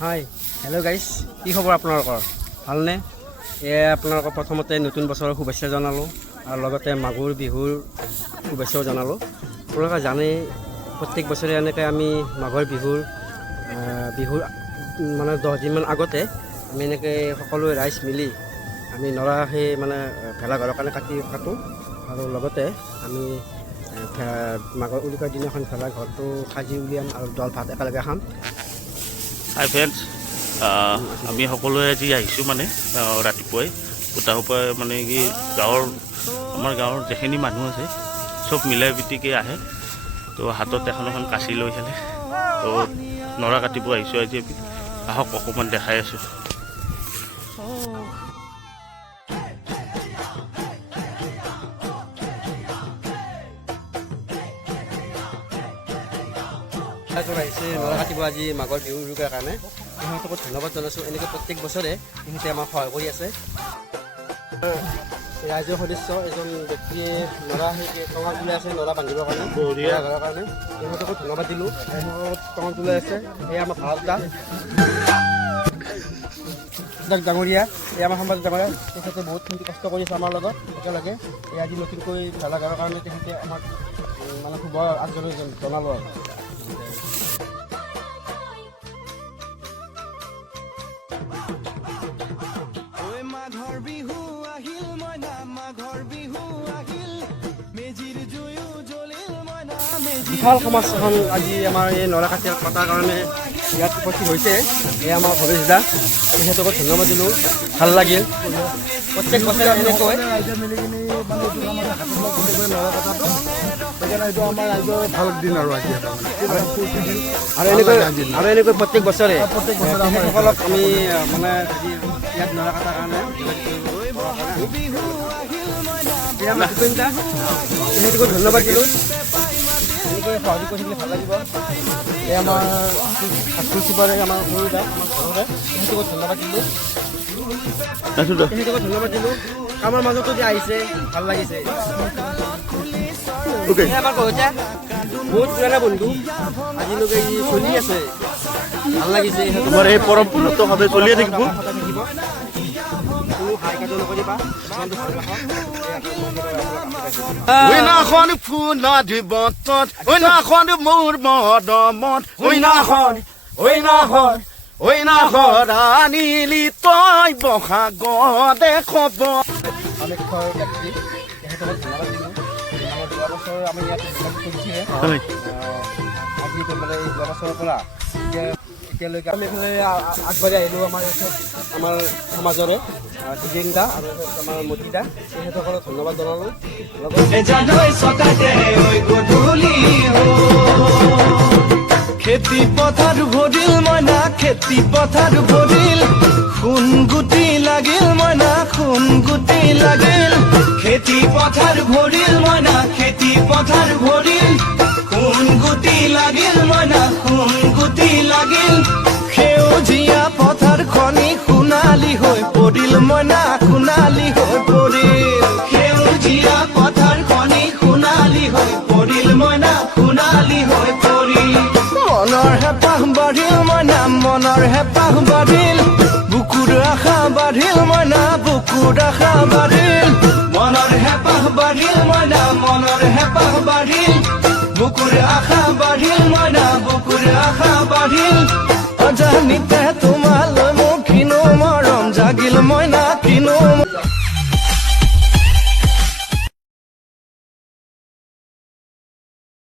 Hi hello' guys, কি খবৰ আপোনালোকৰ? ভালনে? আপোনালোকৰ প্ৰথমতে নতুন বছৰৰ শুভেচ্ছা জনালোঁ আৰু লগতে মাঘৰ বিহুৰ শুভেচ্ছাও জনালোঁ। আপোনালোকে জানেই প্ৰত্যেক বছৰে এনেকৈ আমি মাঘৰ বিহুৰ মানে 10 দিনমান আগতে আমি এনেকৈ সকলোৱে ৰাইজ মিলি আমি নৰা সেই মানে ভেলাঘৰৰ কাৰণে কাটো আৰু লগতে আমি মাঘৰ উৰুকাৰ দিনাখন ভেলাঘৰটো সাজি উলিয়াম আৰু দল ভাত একেলগে খাম। হাই ফ্ৰেণ্ডছ, আমি সকলোৱে আজি আহিছোঁ মানে ৰাতিপুৱাই গোটাসোপাই মানে কি আমাৰ গাঁৱৰ যিখিনি মানুহ আছে চব মিলাই পিটিকে আহে। তো হাতত এখন এখন কাঁচি লৈ খেলে। তো নৰা কাটিব আহিছোঁ আজি। আহক অকণমান দেখাই আছোঁ। আহিছে নৰা কাটিব আজি মাঘৰ বিহু উৰুকাৰ কাৰণে। সিহঁতকো ধন্যবাদ জনাইছোঁ। এনেকৈ প্ৰত্যেক বছৰে সিহঁতে আমাক সহায় কৰি আছে। ৰাইজৰ সদস্য এজন ব্যক্তিয়ে নৰা টঙা তুলাই আছে নৰা বান্ধিবৰ কাৰণে ঘৰৰ কাৰণে। সিহঁতকো ধন্যবাদ দিলোঁ। টঙা তুলাই আছে। এয়া আমাৰ ভাৰত ডাঙৰীয়া, এই আমাৰ সম্পাদক ডাঙৰীয়া, তেখেতে বহুতখিনি কষ্ট কৰি আছে আমাৰ লগত একেলগে। এই আজি নতুনকৈ ভেলাঘৰৰ কাৰণে তেখেতে আমাক মানে শুভ আগজননী জনালোঁ আৰু। বিশাল সমাজখন আজি আমাৰ এই নৰা কাটি কটাৰ কাৰণে ইয়াত উপস্থিত হৈছে। এই আমাৰ ভৱেশ দা, তেখেতকো ধন্যবাদ দিলোঁ। ভাল লাগিল। প্ৰত্যেক বছৰে এনেকৈ ভাল দিন আৰু এনেকৈ প্ৰত্যেক বছৰে তেখেতসকলক আমি মানে ইয়াত নৰা কটাৰ কাৰণে তেখেতকো ধন্যবাদ দিলোঁ। এনেকৈ সহযোগ কৰি থাকিলে ভাল লাগিব। এই আমাৰ চুপাৰে আমাৰ সৰু দা আমাৰ ঘৰৰে, তেখেতকো ধন্যবাদ দিলোঁ। আমাৰ মাজতো যে আহিছে ভাল লাগিছে। আমাৰ ঘৰতে বহুত পুৰণা বন্ধু আজিলৈকে চলি আছে, ভাল লাগিছে। তোমাৰ এই পৰম্পৰাটো সদায় চলিয়ে থাকিব। ওইনাখন ফুলা দিবতত ওইনাখন মোৰ মদমত ওইনাখন আনিলি তই বহাগতে খবৰ। আলেখৰ ব্যক্তি তেখেতক ধন্যবাদ দিলোঁ। আমাৰ যোৱা বছৰ আমি ইয়াত কৰিছোঁহে। আজি মানে এই যোৱা বছৰৰ পৰা এতিয়ালৈকে আমি এইফালে আগবাঢ়ি আহিলোঁ। আমাৰ সমাজৰে ডিজেন দা আৰু আমাৰ মতি দা, তেখেতসকলক ধন্যবাদ জনালোঁ। খেতি পথাৰ ভৰিল মইনা খেতি পথাৰ ভৰিল সোণ গুটি লাগিল মইনা সোণ গুটি লাগিল। খেতি পথাৰ ভৰিল মইনা খেতি পথাৰ ভৰিল সোণ গুটি লাগিল মইনা সোণ গুটি লাগিল। সেউজীয়া পথাৰ খনি সোণালী হৈ পৰিল মইনা সোণালী হৈ পৰিল। সেউজীয়া পথাৰ খনি সোণালী হৈ পৰিল মইনা সোণালী হৈ পৰিল। মনৰ হেঁপাহ বাঢ়িল মইনা মনৰ হেঁপাহ বাঢ়িল বুকুৰ আশা বাঢ়িল মইনা বুকুৰ আশা বাঢ়িল। মনৰ হেঁপাহ বাঢ়িল মইনা মনৰ হেঁপাহ বাঢ়িল বুকুৰ আশা বাঢ়িল মইনা বুকুৰ আশা বাঢ়িল। অজানিতে